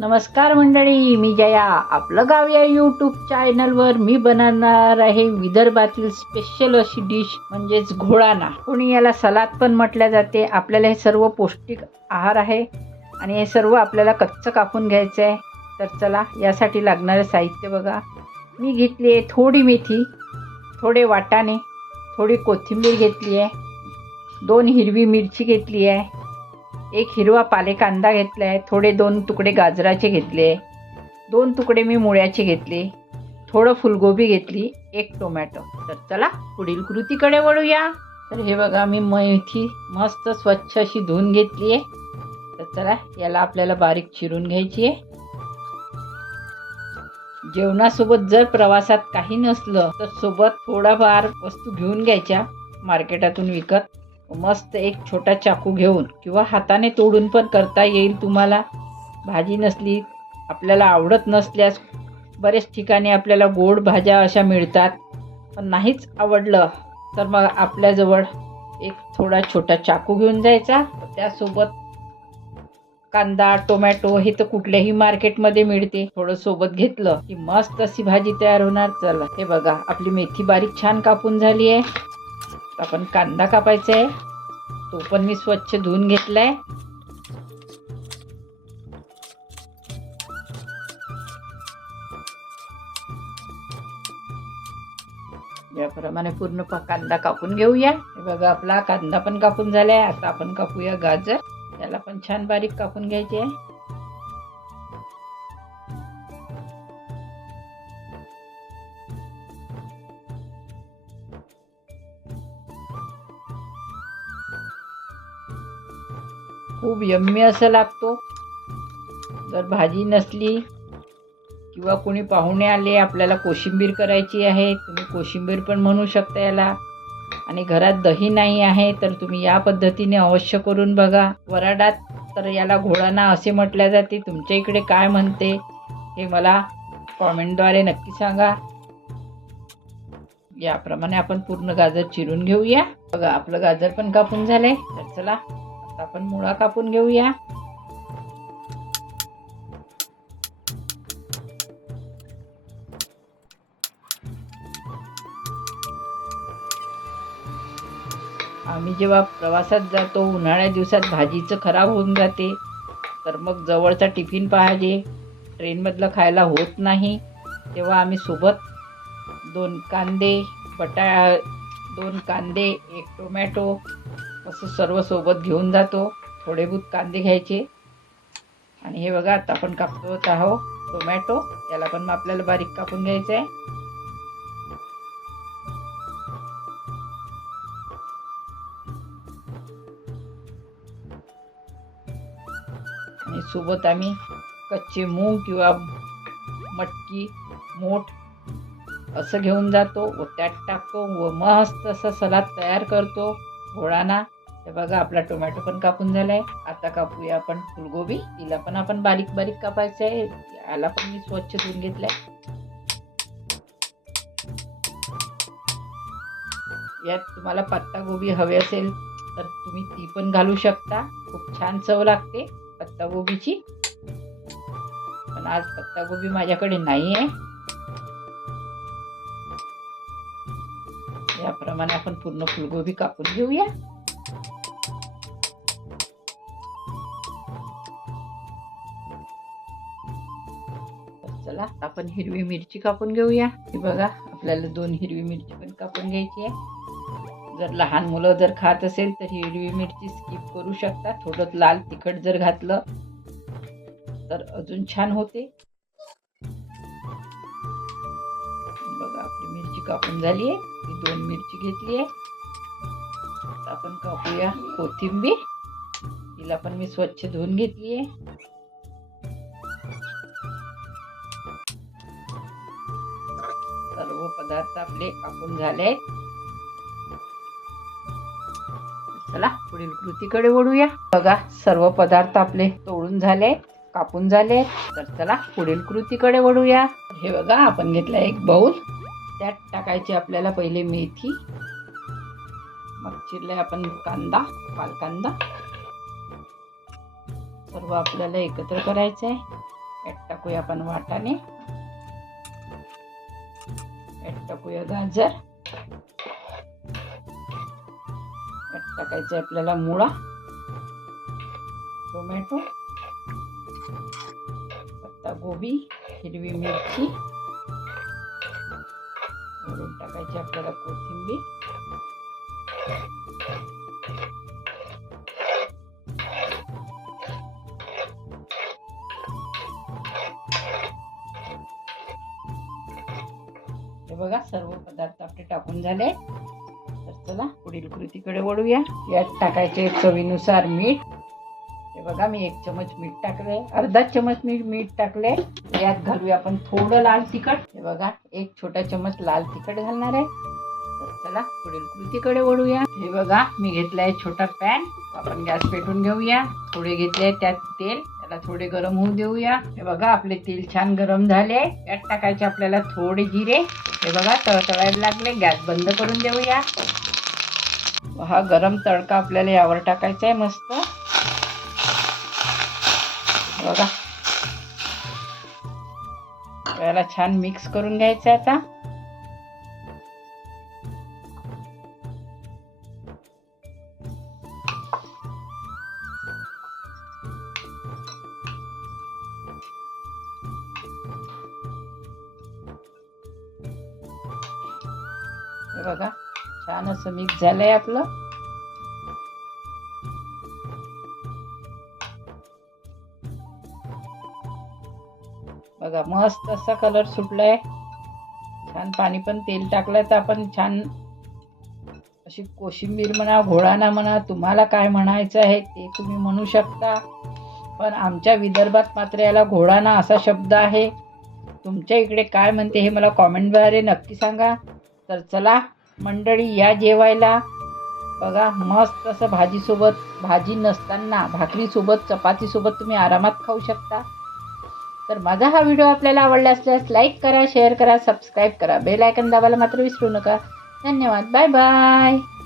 नमस्कार मंडळी मी जया. आपलं गाव या यूट्यूब चॅनलवर मी बनवणार आहे विदर्भातील स्पेशल अशी डिश म्हणजेच घोळाना. कोणी याला सलाद पण म्हटल्या जाते. आपल्याला हे सर्व पौष्टिक आहार आहे आणि हे सर्व आपल्याला कच्चं कापून घ्यायचं आहे तर चला यासाठी लागणारं साहित्य बघा. मी घेतली आहे थोडी मेथी थोडे वाटाणे थोडी कोथिंबीर घेतली आहे दोन हिरवी मिरची घेतली आहे एक हिरवा पाले कांदा घेतला आहे थोडे दोन तुकडे गाजराचे घेतले दोन तुकडे मी मुळ्याचे घेतले थोडं फुलगोबी घेतली एक टोमॅटो. तर चला पुढील कृतीकडे वळूया. तर हे बघा मी मेथी मस्त स्वच्छ अशी धुवून घेतली आहे. तर चला याला आपल्याला बारीक चिरून घ्यायची आहे. जेवणासोबत जर प्रवासात काही नसलं तर सोबत थोडाफार वस्तू घेऊन घ्यायच्या मार्केटातून विकत. मस्त एक छोटा चाकू घेऊन किंवा हाताने तोडून पण करता येईल तुम्हाला. भाजी नसली आपल्याला आवडत नसल्यास बरेच ठिकाणी आपल्याला गोड भाज्या अशा मिळतात. पण नाहीच आवडलं तर मग आपल्याजवळ एक थोडा छोटा चाकू घेऊन जायचा. त्यासोबत कांदा टोमॅटो हे तर कुठल्याही मार्केटमध्ये मिळते. थोडं सोबत घेतलं की मस्त अशी भाजी तयार होणार. चला हे बघा आपली मेथी बारीक छान कापून झाली आहे. आपण कांदा कापायचा आहे तो पण मी स्वच्छ धुवून घेतलाय. याप्रमाणे पूर्ण कांदा कापून घेऊया. हे बघा आपला कांदा पण कापून झालाय. आता आपण कापूया गाजर. त्याला पण छान बारीक कापून घ्यायचे आहे खूप यम्मी असं लागतो. जर भाजी नसली किंवा कोणी पाहुणे आले आपल्याला कोशिंबीर करायची आहे तुम्ही कोशिंबीर पण म्हणू शकता याला. आणि घरात दही नाही आहे तर तुम्ही या पद्धतीने अवश्य करून बघा. वराडात तर याला घोळाना असे म्हटल्या जाते. तुमच्या इकडे काय म्हणते हे मला कॉमेंटद्वारे नक्की सांगा. याप्रमाणे आपण पूर्ण गाजर चिरून घेऊया. बघा आपलं गाजर पण कापून झालंय. तर चला आता आपण मुळा कापून घेऊया. आम्ही जेव्हा प्रवासात जातो उन्हाळ्या दिवसात भाजीचं खराब होऊन जाते. तर मग जवळचा टिफिन पाहिजे. ट्रेनमधलं खायला होत नाही. तेव्हा आम्ही सोबत दोन कांदे बटा दोन कांदे एक टोमॅटो असं सर्व सोबत घेऊन जातो. थोडे बहुत कांदे घ्यायचे. आणि हे बघा आता आपण कापत आहो टोमॅटो. याला पण मग आपल्याला बारीक कापून घ्यायचं आहे. आणि सोबत आम्ही कच्चे मूग किंवा मटकी मोठ असं घेऊन जातो. व त्यात टाकतो. व मस्त असं सलाद तयार करतो. घोळाना. हे बघा आपला टोमॅटो पण कापून झालाय. आता कापूया आपण फुलगोबी. तिला पण आपण बारीक बारीक कापायचं आहे. याला पण मी स्वच्छ धुवून घेतलाय. यात तुम्हाला पत्ता गोबी हवी असेल तर तुम्ही ती पण घालू शकता. खूप छान चव लागते पत्ता गोबीची. पण आज पत्ता गोबी माझ्याकडे नाही आहे याप्रमाणे आपण पूर्ण फुलगोबी कापून घेऊया. चला आपण हिरवी मिरची कापून घेऊया. हे बघा आपल्याला दोन हिरवी मिरची पण कापून घ्यायची आहे. जर लहान मुलं जर खात असेल तर हिरवी मिरची स्किप करू शकता. थोडं लाल तिखट जर घातलं तर अजून छान होते. बघा आपली मिरची कापून झाली आहे. ही दोन मिरची घेतली आहे. आपण कापूया कोथिंबीर. तिला पण मी स्वच्छ धुवून घेतली आहे. सर्व पदार्थ आपले कापून झाले चला पुढील कृतीकडे वळूया. बघा सर्व पदार्थ आपले तोडून झाले कापून झाले. तर चला पुढील कृतीकडे वळूया. हे बघा आपण घेतला एक बाऊल त्यात टाकायची आपल्याला पहिले मेथी. मग चिरलाय आपण कांदा पालकांदा. सर्व आपल्याला एकत्र करायचं आहे यात टाकूया आपण वाटाणे. टाकूया गाजर. टाकायचे आपल्याला मुळा टोमॅटो पत्ता गोबी हिरवी मिरची. टाकायची आपल्याला कोथिंबीर. बघा सर्व पदार्थ आपले टाकून झाले. तर चला पुढील कृतीकडे वळूया. यात टाकायचे चवीनुसार मीठ. हे बघा मी एक चमच मीठ टाकले अर्धा चमच मी मीठ टाकले यात घालूया आपण थोडं लाल तिखट. हे बघा एक छोटा चमच लाल तिखट घालणार आहे. तर चला पुढील कृतीकडे वळूया. हे बघा मी घेतलाय छोटा पॅन. आपण गॅस पेटून घेऊया. थोडे घेतले त्यात तेल. त्याला थोडे गरम होऊ देऊया. हे बघा आपले तेल छान गरम झाले. यात टाकायचे आपल्याला थोडे जिरे. हे बघा तळतळायला लागले. गॅस बंद करून देऊया. हा गरम तडका आपल्याला यावर टाकायचा आहे मस्त. बघा. याला छान मिक्स करून घ्यायचं आता. हे बघा छान असं मिक्स झालंय आपलं. बघा मस्त असा कलर सुटलाय. छान पाणी पण तेल टाकलंय तर आपण छान अशी कोशिंबीर म्हणा घोळाना म्हणा तुम्हाला काय म्हणायचं आहे ते तुम्ही म्हणू शकता. पण आमच्या विदर्भात मात्र याला घोळाना असा शब्द आहे. तुमच्या इकडे काय म्हणते हे मला कॉमेंटद्वारे नक्की सांगा. तर चला मंडळी या जेवायला. बघा मस्त असं भाजीसोबत भाजी नसताना भाकरीसोबत चपातीसोबत तुम्ही आरामात खाऊ शकता. तर माझा हा व्हिडिओ आपल्याला आवडला असल्यास लाईक करा शेअर करा सबस्क्राईब करा. बेल आयकन दाबायला मात्र विसरू नका. धन्यवाद. Bye bye.